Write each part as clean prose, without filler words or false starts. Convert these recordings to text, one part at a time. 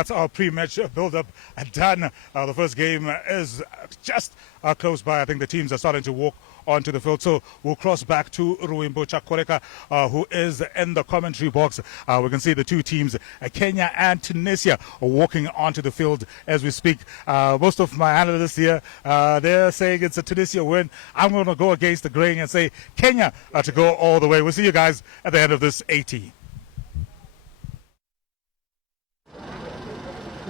That's our pre-match build-up done. The first game is just close by. I think the teams are starting to walk onto the field. So we'll cross back to Ruimbo Chakoreka, who is in the commentary box. We can see the two teams, Kenya and Tunisia, walking onto the field as we speak. Most of my analysts here, they're saying it's a Tunisia win. I'm going to go against the grain and say Kenya to go all the way. We'll see you guys at the end of this 80.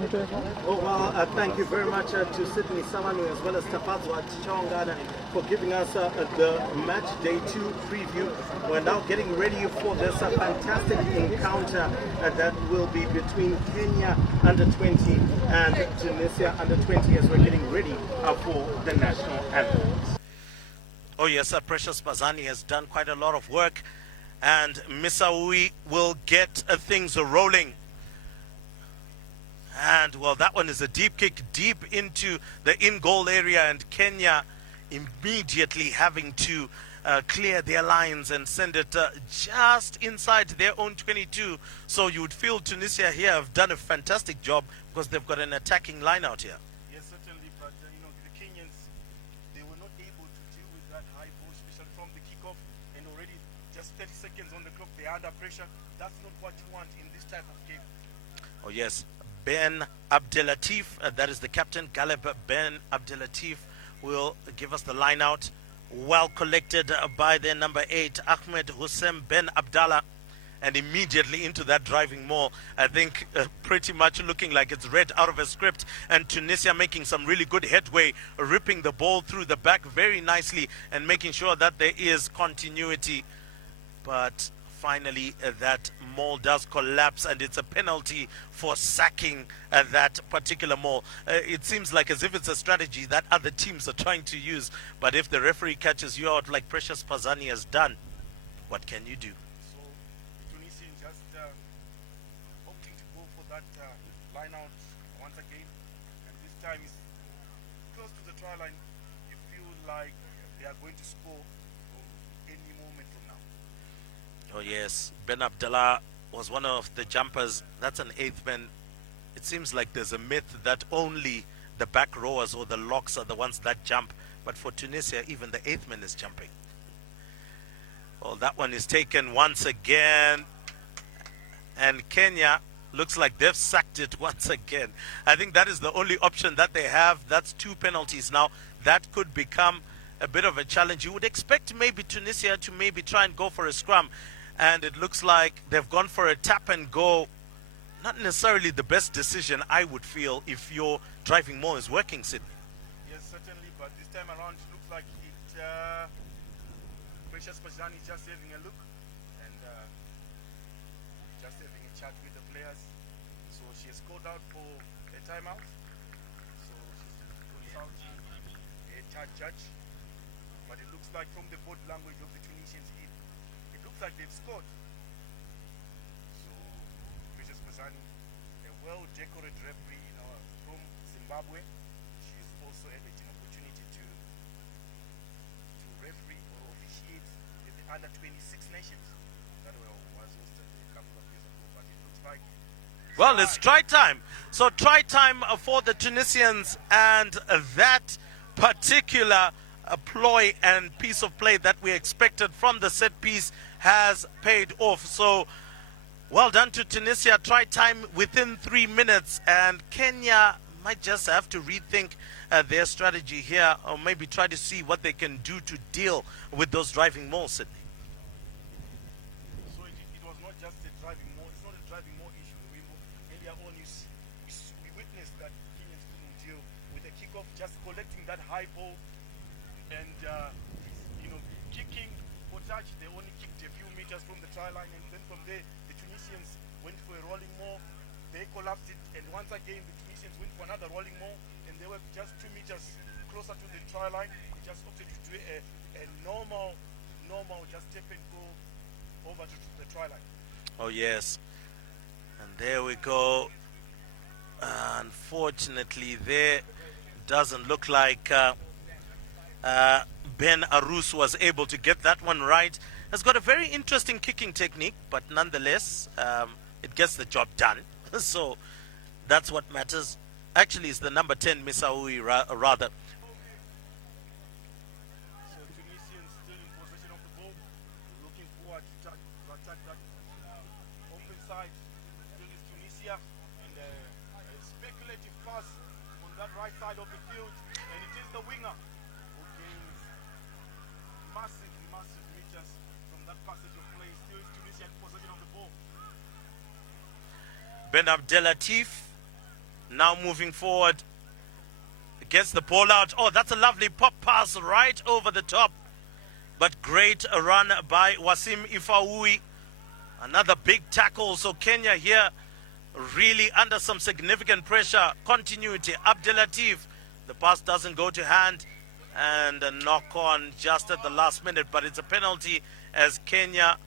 Oh, well, thank you very much to Sydney Samanu as well as Tapazwa Chongana for giving us the match day 2 preview. We're now getting ready for this fantastic encounter that will be between Kenya under 20 and Tunisia under 20 as we're getting ready for the national anthem. Oh yes, Precious Bazani has done quite a lot of work, and Misawi will get things rolling. And, well, that one is a deep kick deep into the in-goal area, and Kenya immediately having to clear their lines and send it just inside their own 22. So you would feel Tunisia here have done a fantastic job because they've got an attacking line out here. Yes, certainly, but, the Kenyans, they were not able to deal with that high ball, especially from the kickoff, and already just 30 seconds on the clock, they're under pressure. That's not what you want in this type of game. Oh, yes. Ben Abdelatif, that is the captain, Galeb Ben Abdelatif, will give us the line out. Well collected by their number 8, Ahmed Hussein Ben Abdallah, and immediately into that driving maul. I think pretty much looking like it's read out of a script, and Tunisia making some really good headway, ripping the ball through the back very nicely and making sure that there is continuity. But finally, that maul does collapse, and it's a penalty for sacking that particular maul. It seems like as if it's a strategy that other teams are trying to use, but if the referee catches you out like Precious Pazani has done, what can you do? So the Tunisians just opting to go for that line out once again, and this time is close to the try line. You feel like they are going to score any moment from now. Oh yes, Ben Abdallah was one of the jumpers. That's an 8th man. It seems like there's a myth that only the back rowers or the locks are the ones that jump. But for Tunisia, even the 8th man is jumping. Well, that one is taken once again. And Kenya looks like they've sacked it once again. I think that is the only option that they have. That's 2 penalties now. That could become a bit of a challenge. You would expect maybe Tunisia to maybe try and go for a scrum. And it looks like they've gone for a tap and go. Not necessarily the best decision, I would feel, if your driving maul is working, Sydney. Yes, certainly, but this time around it looks like it. Precious Pajani is just having a look and just having a chat with the players. So she has called out for a timeout. So she's consulting a third judge. But it looks like from the body language of the Tunisians, it looks like they've scored. So Precious Pajani, a well-decorated referee from Zimbabwe, she's also had an opportunity to referee or officiate in the under-26 nations that was hosted a couple of years ago. But it looks like well, it's try time. So try time for the Tunisians, and that particular ploy and piece of play that we expected from the set piece has paid off. So well done to Tunisia. Try time within 3 minutes, and Kenya might just have to rethink their strategy here, or maybe try to see what they can do to deal with those driving mauls, Sydney. So it was not just a driving maul. It's not a driving maul issue. Earlier on, we witnessed that Kenyans couldn't deal with a kickoff, just collecting that high ball and kicking for touch. They only kicked a few meters from the try line, and then from there the Tunisians went for a rolling maul. They collapsed it, and once again the Tunisians went for another rolling maul, and they were just 2 meters closer to the try line. They just opted to do a normal just tap and go over to the try line. Oh yes, and there we go. Unfortunately, there doesn't look like Ben Arus was able to get that one right. Has got a very interesting kicking technique, but nonetheless, it gets the job done. So That's what matters. Actually, it's the number 10, Misaui, rather. So Tunisians still in possession of the ball, looking forward to attack that open side. Still is Tunisia, and a speculative pass on that right side of the field, and it is the winger who gains massive meters from that passage of play. Still is Tunisia in possession of the ball. Ben Abdelatif now moving forward, gets the ball out. Oh, that's a lovely pop pass right over the top. But great run by Wasim Ifaui. Another big tackle. So Kenya here really under some significant pressure. Continuity. Abdelatif. The pass doesn't go to hand. And a knock on just at the last minute. But it's a penalty as Kenya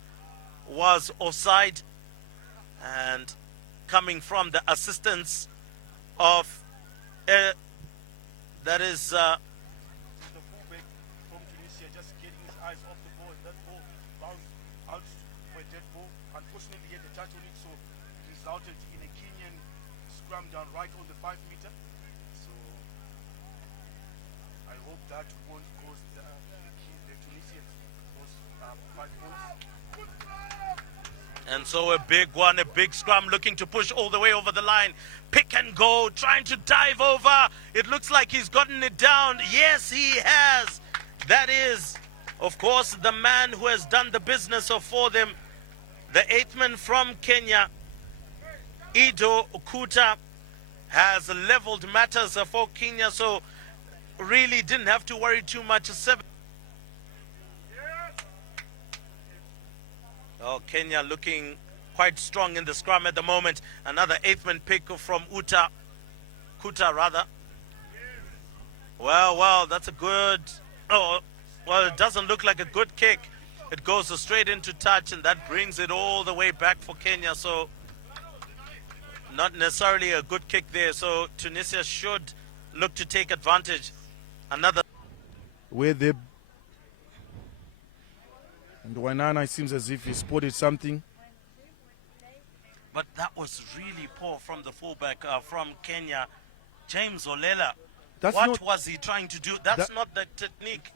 was offside. And coming from the assistance of that is The fullback from Tunisia just getting his eyes off the ball. That ball bounced out for a dead ball. Unfortunately, he had a touch on it, so it resulted in a Kenyan scrum down right on the 5 meter. So I hope that won't cost the Tunisians those 5 points. and so a big one, a big scrum looking to push all the way over the line. Pick and go, trying to dive over. It looks like he's gotten it down. Yes, he has. That is, of course, the man who has done the business for them. The 8th man from Kenya, Ido Okuta, has leveled matters for Kenya, so really didn't have to worry too much. Oh, Kenya looking quite strong in the scrum at the moment. Another 8th man pick from Kuta rather. Well, that's a good, well, it doesn't look like a good kick. It goes straight into touch, and that brings it all the way back for Kenya. So not necessarily a good kick there. So Tunisia should look to take advantage. Another. Where they and Wainana, it seems as if he spotted something. But that was really poor from the fullback from Kenya, James Olela. What was he trying to do? That's not the technique.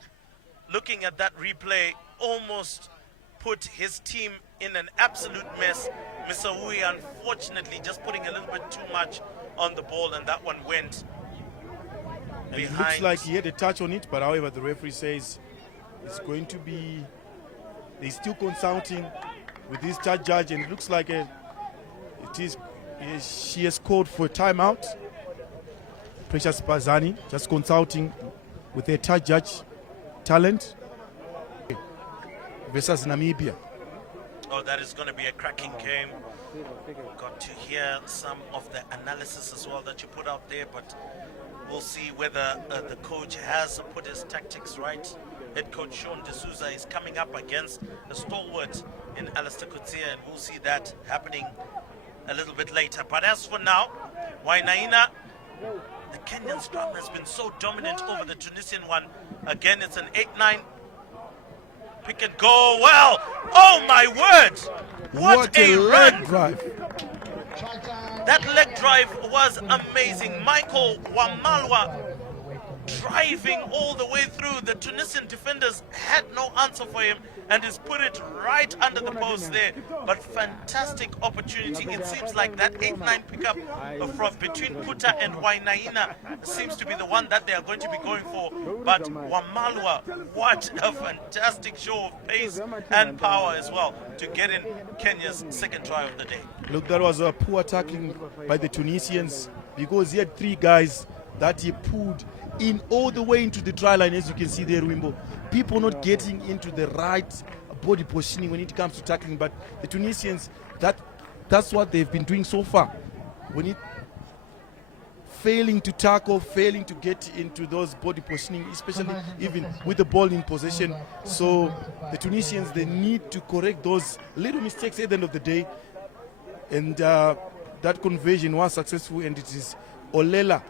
Looking at that replay, almost put his team in an absolute mess. Misaui, unfortunately, just putting a little bit too much on the ball, and that one went and behind. It looks like he had a touch on it, but however, the referee says it's going to be. They're still consulting with this judge, and it looks like she has called for a timeout. Precious Bazani just consulting with their judge talent versus Namibia. Oh, that is going to be a cracking game. Got to hear some of the analysis as well that you put out there, but we'll see whether the coach has put his tactics right. Head coach Sean D'Souza is coming up against a stalwart in Alistair Coetzee, and we'll see that happening a little bit later. But as for now, Wainaina, the Kenyan scrum has been so dominant over the Tunisian one. Again, it's an 8-9. Pick and go. Well, oh my word! What a leg run! drive. That leg drive was amazing. Michael Wamalwa driving all the way through. The Tunisian defenders had no answer for him, and he's put it right under the post there. But fantastic opportunity. It seems like that 8-9 pickup from between Kuta and Wainaina seems to be the one that they are going to be going for. But Wamalwa, what a fantastic show of pace and power as well to get in Kenya's second try of the day. Look, that was a poor tackling by the Tunisians, because he had 3 guys that he pulled in all the way into the try line, as you can see there, Wimbo. People not getting into the right body positioning when it comes to tackling, but the Tunisians, that's what they've been doing so far. Failing to tackle, failing to get into those body positioning, especially even with the ball in possession. So the Tunisians, they need to correct those little mistakes at the end of the day. And that conversion was successful, and it is Olela,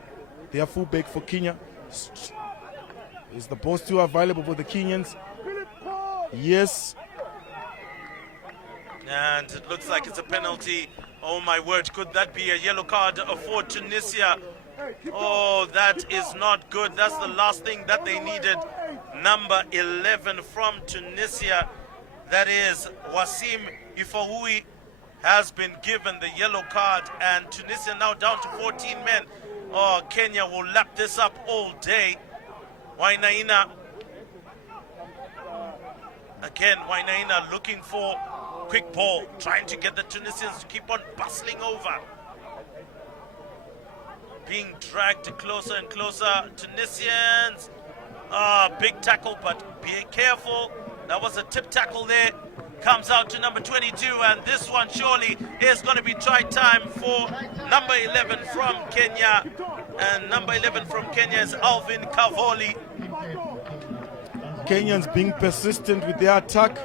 their fullback for Kenya. Is the ball still available for the Kenyans? Yes. And it looks like it's a penalty Oh my word, could that be a yellow card for Tunisia? Oh, that is not good. That's the last thing that they needed. Number 11 from Tunisia, that is Wasim Ifahoui, has been given the yellow card, and Tunisia now down to 14 men. Oh, Kenya will lap this up all day. Wainaina, again, Wainaina looking for quick ball, trying to get the Tunisians to keep on bustling over. Being dragged closer and closer. Tunisians, big tackle, but be careful. That was a tip tackle there. Comes out to number 22, and this one surely is going to be try time for number 11 from Kenya. And number 11 from Kenya is Alvin Kavoli. Kenyans being persistent with their attack.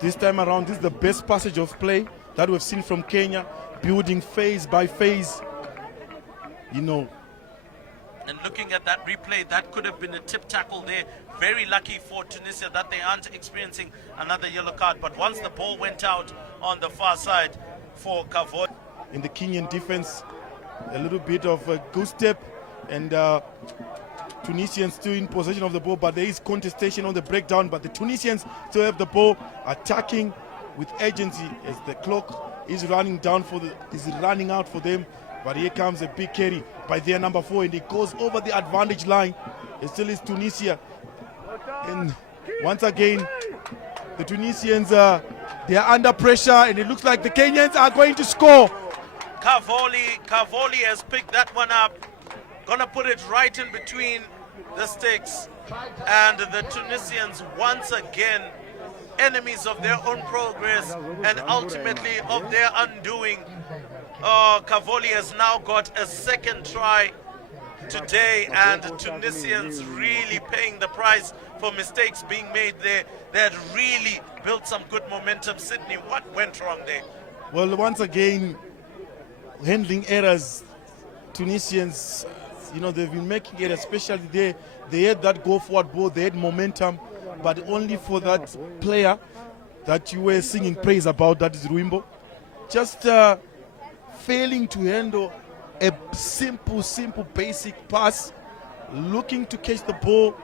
This time around, this is the best passage of play that we've seen from Kenya, building phase by phase. You know. And looking at that replay, that could have been a tip tackle there. Very lucky for Tunisia that they aren't experiencing another yellow card. But once the ball went out on the far side for Kavod. In the Kenyan defense, a little bit of a goose step, and Tunisians still in possession of the ball, but there is contestation on the breakdown. But the Tunisians still have the ball, attacking with urgency as the clock is running out for them. But here comes a big carry by their number 4, and it goes over the advantage line. It still is Tunisia. And once again, the Tunisians, they are under pressure, and it looks like the Kenyans are going to score. Kavoli has picked that one up. Gonna put it right in between the sticks. And the Tunisians, once again, enemies of their own progress and ultimately of their undoing. Oh, Kavoli has now got a second try today, and Tunisians really paying the price for mistakes being made there. They had really built some good momentum. Sydney, what went wrong there? Well, once again, handling errors. Tunisians, you know, they've been making it, especially there. They had that go forward ball, they had momentum, but only for that player that you were singing praise about, that is Ruimbo. Just failing to handle a simple, basic pass, looking to catch the ball,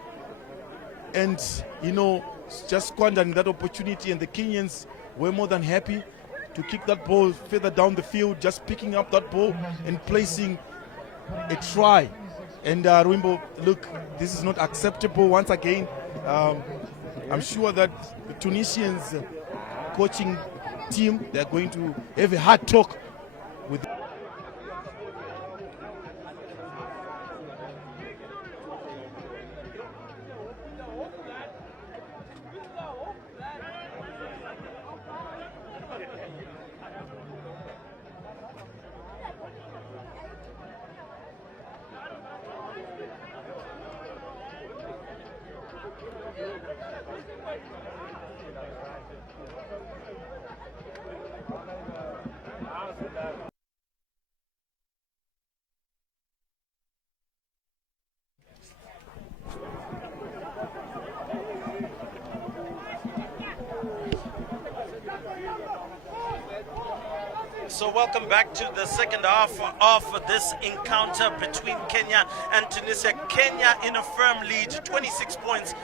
and, you know, just squandering that opportunity. And the Kenyans were more than happy to kick that ball further down the field, just picking up that ball and placing a try. And Ruimbo, look, this is not acceptable. Once again, I'm sure that the Tunisians coaching team, they're going to have a hard talk with. So welcome back to the second half of this encounter between Kenya and Tunisia. Kenya in a firm lead, 26 points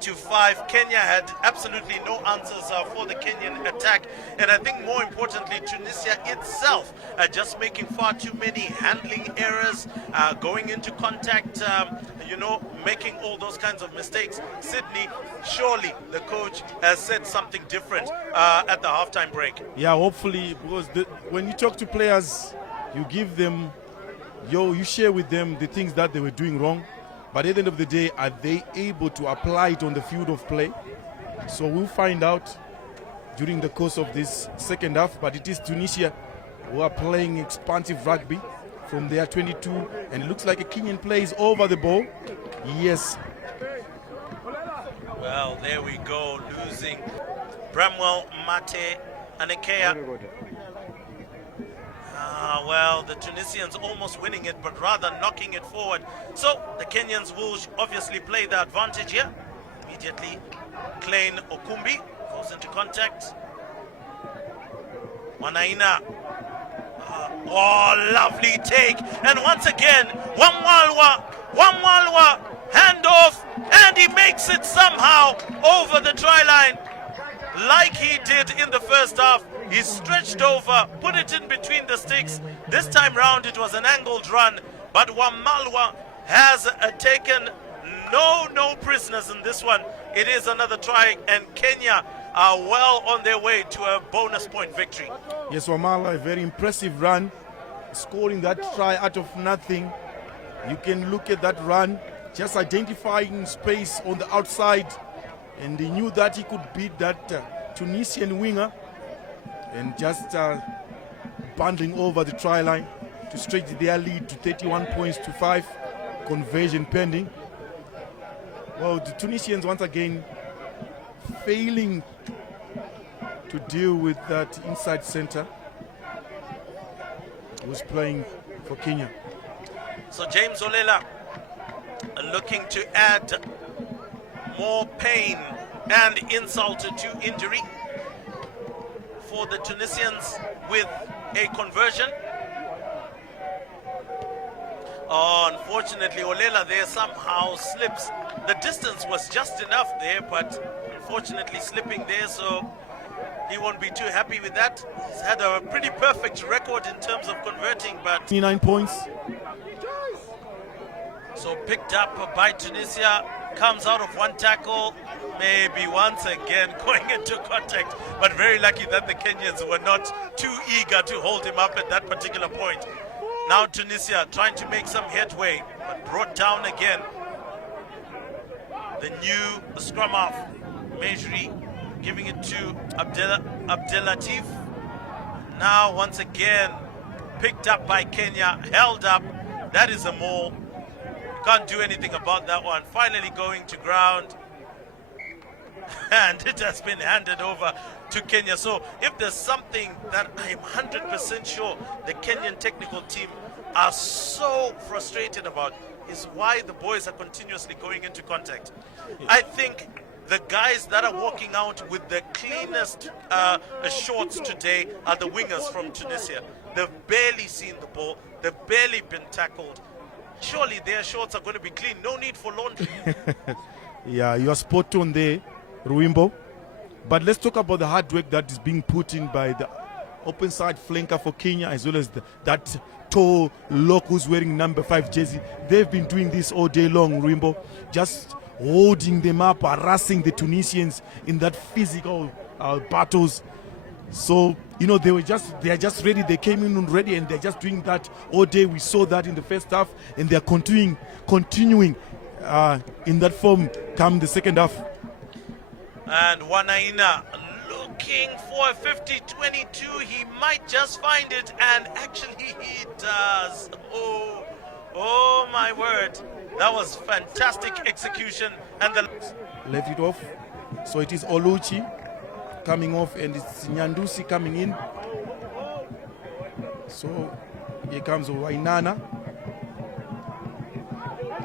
to 5. Kenya had absolutely no answers for the Kenyan attack. And I think more importantly, Tunisia itself just making far too many handling errors, going into contact, making all those kinds of mistakes. Sydney, surely the coach has said something different at the halftime break. Yeah, hopefully, because when you talk to players, you give them, you share with them the things that they were doing wrong. But at the end of the day, are they able to apply it on the field of play? So we'll find out during the course of this second half. But it is Tunisia who are playing expansive rugby from their 22. And it looks like a Kenyan plays over the ball. Yes. Well, there we go, losing Bramwell, Mate, and Ikea. Well, the Tunisians almost winning it, but rather knocking it forward. So the Kenyans will obviously play the advantage here. Immediately, Klein Okumbi goes into contact. Wanaina. Oh, lovely take. And once again, Wamwalwa handoff, and he makes it somehow over the try line like he did in the first half. He stretched over, put it in between the sticks. This time round it was an angled run, but Wamalwa has taken no prisoners in this one. It is another try, and Kenya are well on their way to a bonus point victory. Yes, Wamala, a very impressive run, scoring that try out of nothing. You can look at that run, just identifying space on the outside, and he knew that he could beat that Tunisian winger, and just bundling over the try line to stretch their lead to 31 points to 5, conversion pending. Well, the Tunisians once again failing to deal with that inside center who's playing for Kenya. So James Olela looking to add more pain and insult to injury for the Tunisians with a conversion. Oh, unfortunately, Olela there somehow slips. The distance was just enough there, but unfortunately slipping there, so he won't be too happy with that. He's had a pretty perfect record in terms of converting, but 29 points. so picked up by Tunisia, comes out of one tackle, maybe once again going into contact, but very lucky that the Kenyans were not too eager to hold him up at that particular point. Now Tunisia trying to make some headway, but brought down again. The new scrum half, Mejri, giving it to Abdelatif. Now once again picked up by Kenya, held up. That is a maul. Can't do anything about that one. Finally going to ground. And it has been handed over to Kenya. So if there's something that I am 100% sure the Kenyan technical team are so frustrated about, is why the boys are continuously going into contact. I think the guys that are walking out with the cleanest shorts today are the wingers from Tunisia. They've barely seen the ball. They've barely been tackled. Surely their shorts are going to be clean. No need for laundry. Yeah, you are spot on there, Ruimbo. But let's talk about the hard work that is being put in by the open side flanker for Kenya, as well as that tall lock who's wearing number 5 jersey. They've been doing this all day long, Ruimbo. Just holding them up, harassing the Tunisians in that physical battles. So, you know, they are just ready. They came in ready, and they're just doing that all day. We saw that in the first half, and they're continuing in that form come the second half. And Wanaina looking for a 50-22. He might just find it, and actually he does. Oh my word. That was fantastic execution. And the left it off. So it is Oluchi coming off, and it's Nyandusi coming in. So here comes Wainana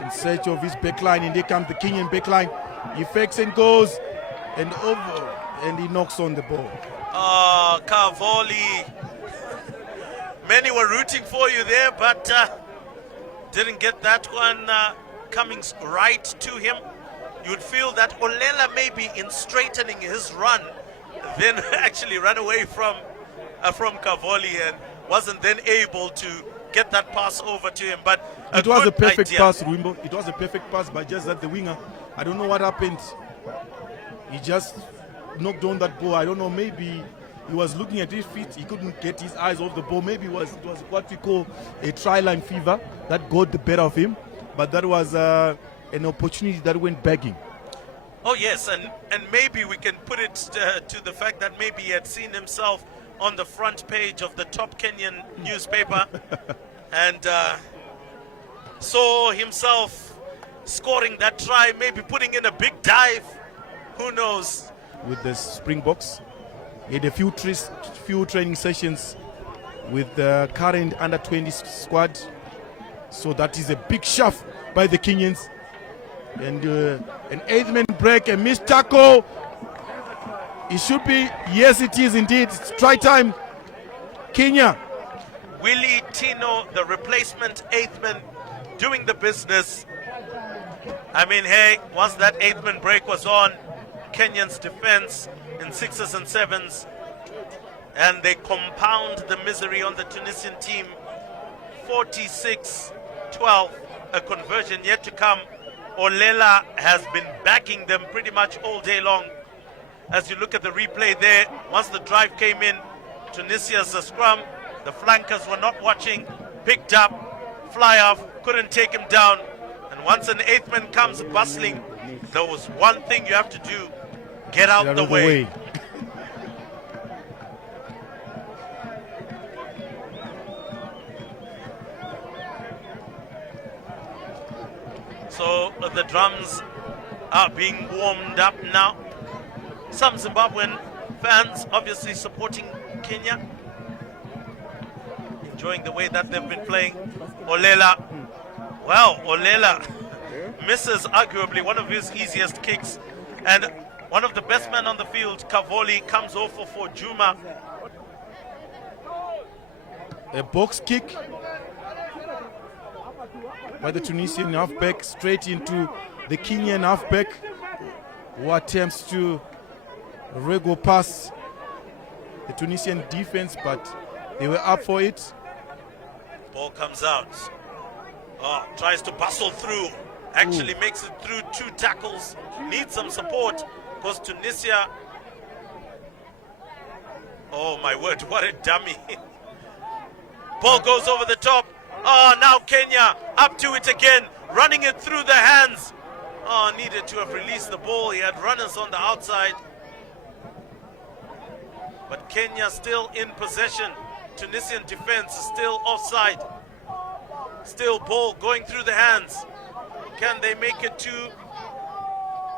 in search of his backline, and here comes the Kenyan backline. He fakes and goes and over, and he knocks on the ball. Oh, Cavoli. Many were rooting for you there, but didn't get that one coming right to him. You'd feel that Olela maybe in straightening his run, then actually ran away from Cavoli and wasn't then able to get that pass over to him. But it was a perfect pass, Ruimbo. It was a perfect pass, but just that the winger, I don't know what happened. He just knocked on that ball. I don't know, maybe he was looking at his feet. He couldn't get his eyes off the ball. Maybe it was what we call a try-line fever that got the better of him. But that was an opportunity that went begging. Oh yes, and maybe we can put it to the fact that maybe he had seen himself on the front page of the top Kenyan newspaper and saw himself scoring that try, maybe putting in a big dive. Who knows? With the Springboks, he had a few training sessions with the current under-20 squad. So that is a big shove by the Kenyans. And an 8-man break, a missed tackle. It should be, yes it is indeed. It's try time. Kenya Willie Tino, the replacement eighth man, doing the business. I mean, hey, once that eighth man break was on, Kenyan's defense in 6s and 7s, and they compound the misery on the Tunisian team. 46-12, a conversion yet to come. Olela has been backing them pretty much all day long. As you look at the replay there, once the drive came in, Tunisia's scrum, the flankers were not watching, picked up, fly off, couldn't take him down. And once an eighth man comes bustling, there was one thing you have to do: get out the way. So the drums are being warmed up now. Some Zimbabwean fans obviously supporting Kenya, enjoying the way that they've been playing. Olela, well, Olela misses arguably one of his easiest kicks, and one of the best men on the field, Kavoli, comes over for Juma. A box kick by the Tunisian halfback straight into the Kenyan halfback, who attempts to rego pass the Tunisian defense, but they were up for it. Ball comes out. Oh, tries to bustle through. Actually makes it through 2 tackles. Needs some support because Tunisia... Oh my word, what a dummy. Ball goes over the top. Oh, now Kenya up to it again, running it through the hands. Oh, needed to have released the ball. He had runners on the outside. But Kenya still in possession. Tunisian defense is still offside. Still ball going through the hands. Can they make it to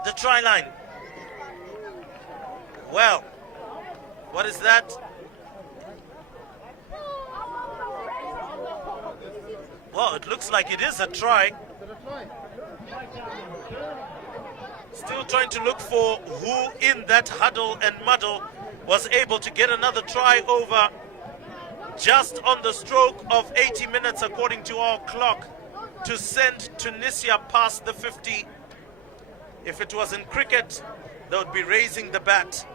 the try line? Well, what is that? Well, it looks like it is a try. Still trying to look for who in that huddle and muddle was able to get another try over just on the stroke of 80 minutes according to our clock to send Tunisia past the 50. If it was in cricket, they would be raising the bat.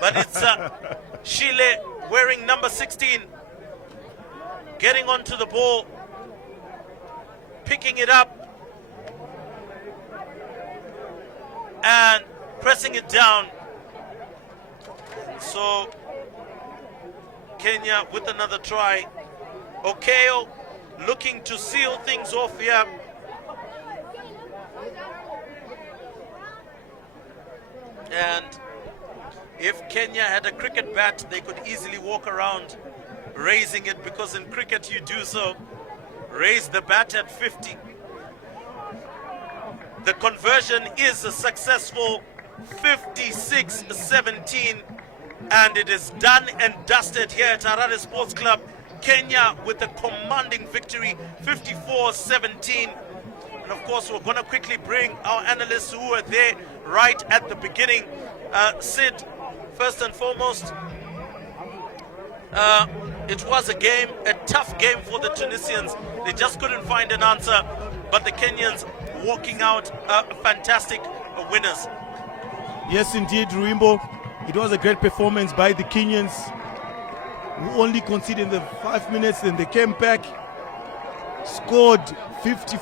But it's Chile wearing number 16, getting onto the ball, picking it up and pressing it down. So Kenya with another try. Okeo looking to seal things off here. And if Kenya had a cricket bat, they could easily walk around raising it, because in cricket you do so. Raise the bat at 50. The conversion is a successful 56-17, and it is done and dusted here at Harare Sports Club. Kenya with a commanding victory, 54-17. And of course, we're going to quickly bring our analysts who were there right at the beginning. Sid, first and foremost, it was a game, a tough game for the Tunisians. They just couldn't find an answer, but the Kenyans walking out fantastic winners. Yes, indeed, Ruimbo. It was a great performance by the Kenyans, who only conceded in the 5 minutes, and they came back, scored 50.